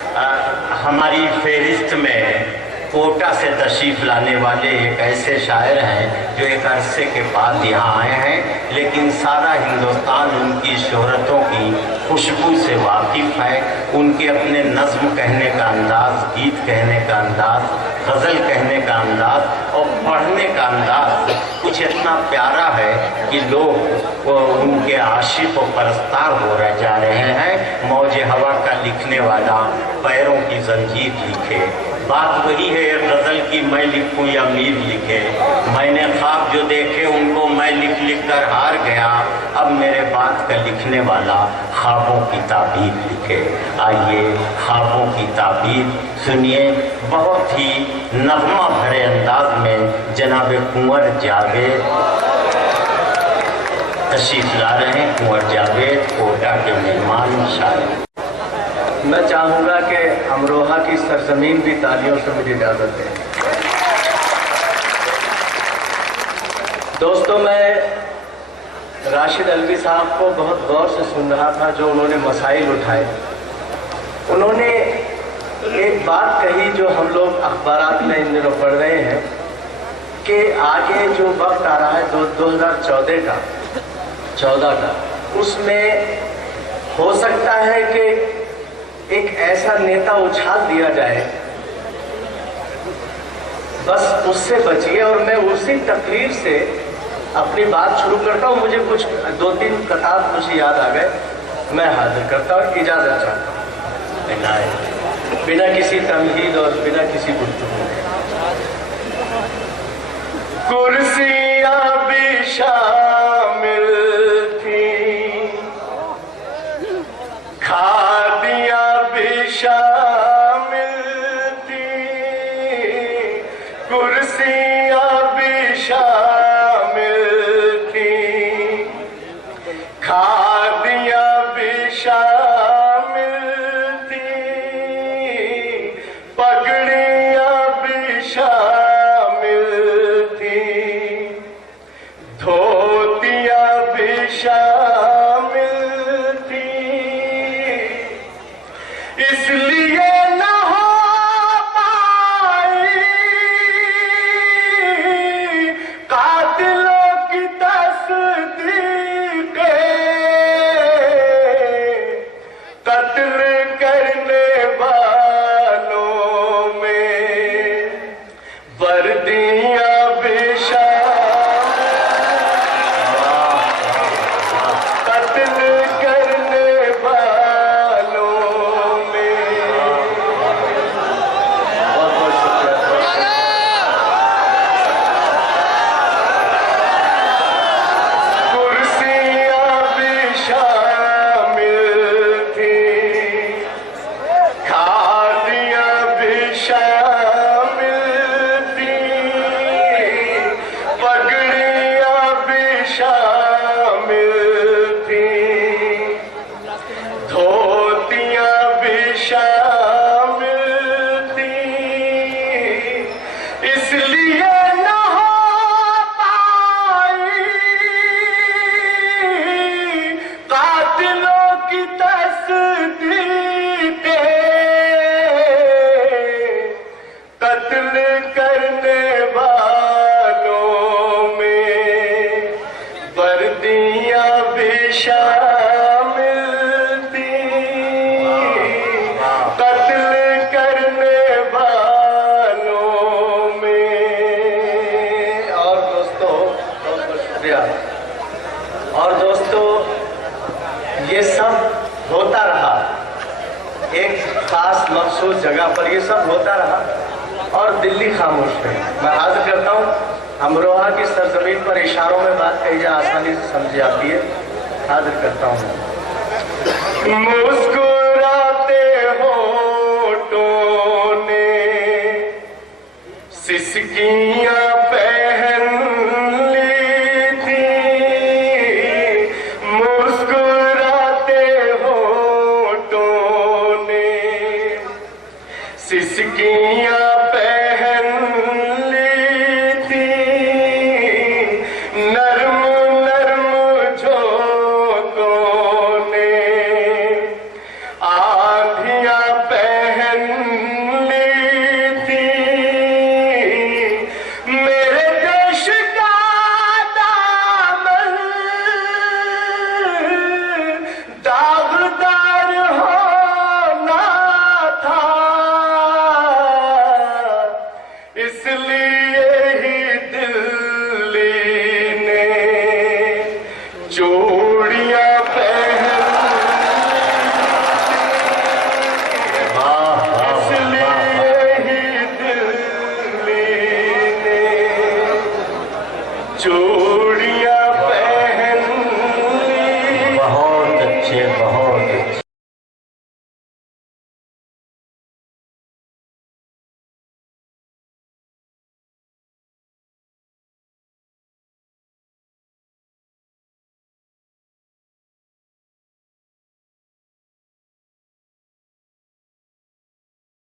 हमारी फेरिस्त में कोटा से तशरीफ लाने वाले एक ऐसे शायर हैं जो एक अरसे के बाद यहाँ आए हैं, लेकिन सारा हिंदुस्तान उनकी शोहरतों की खुशबू से वाकिफ़ है। उनके अपने नज़्म कहने का अंदाज़, गीत कहने का अंदाज़, गज़ल कहने का अंदाज़ और पढ़ने का अंदाज़ कुछ इतना प्यारा है कि लोग उनके आशिक़ और परस्तार हो रह जा रहे हैं। मौज हवा का लिखने वाला पैरों की जंजीर लिखे। बात वही है गज़ल की, मैं लिखूं या मीर लिखे। मैंने ख्वाब जो देखे उनको मैं लिख लिख कर हार गया। अब मेरे बात का लिखने वाला ख्वाबों की ताबीर लिखे। आइए ख्वाबों की ताबीर सुनिए बहुत ही नग़मा भरे अंदाज में जनाब कुंवर जावेद तशरीफ ला रहे हैं। कुंवर जावेद कोटा के मेहमान शायर। मैं चाहूँगा कि अमरोहा की सरजमीन भी तालियों से मुझे इजाज़त दें। दोस्तों, मैं राशिद अलवी साहब को बहुत गौर से सुन रहा था जो उन्होंने मसाइल उठाए। उन्होंने एक बात कही जो हम लोग अखबारात में इन दिनों पढ़ रहे हैं कि आगे जो वक्त आ रहा है 2014 का, उसमें हो सकता है कि एक ऐसा नेता उछाल दिया जाए, बस उससे बचिए। और मैं उसी तकरीर से अपनी बात शुरू करता हूँ। मुझे कुछ 2-3 कतार मुझे याद आ गए, मैं हाजिर करता हूँ। इजाज़त चाहता हूँ बिना किसी तमहीद और बिना किसी गुफ्तगू के। कुर्सियाँ भी शामिल थी, खादियाँ भी शामिल थी, कुर्सियाँ भी शामिल थी, खादियाँ भी शामिल थी, पगड़ियाँ भी शामिल थी, धोतियाँ भी शामिल थी। इसलिए न हो पाई कातिलों की तस्दीक, कत्ल करने वालों में वर्दियां भी शामिल, कत्ल करने वालों में। बहुत बहुत शुक्रिया। कुर्सियाँ भी शामिल थी, खादियाँ भी शामिल थी, पगड़ियाँ भी शामिल थी, धोतियाँ भी शामिल थी। इसलिए न हो पाई कातिलों की तस्दीक, कत्ल करने वालों में वर्दियां भी शामिल थी, कत्ल करने वालों में। और दोस्तों, बहुत बहुत शुक्रिया। और दोस्तों, ये सब होता रहा एक खास मखसूस जगह पर, ये सब होता रहा और दिल्ली खामोश रही। मैं हाजिर करता हूँ अमरोहा की सरजमीन पर इशारों में बात कही जाए आसानी से समझी जाती है। हाजिर करता हूँ। मुस्कुराते होठों ने सिसकियाँ पहन ली थी, मुस्कुराते होठों ने सिसकियाँ पहन ली थी, नर्म नर्म झोंकों ने आंधियाँ पहन दाग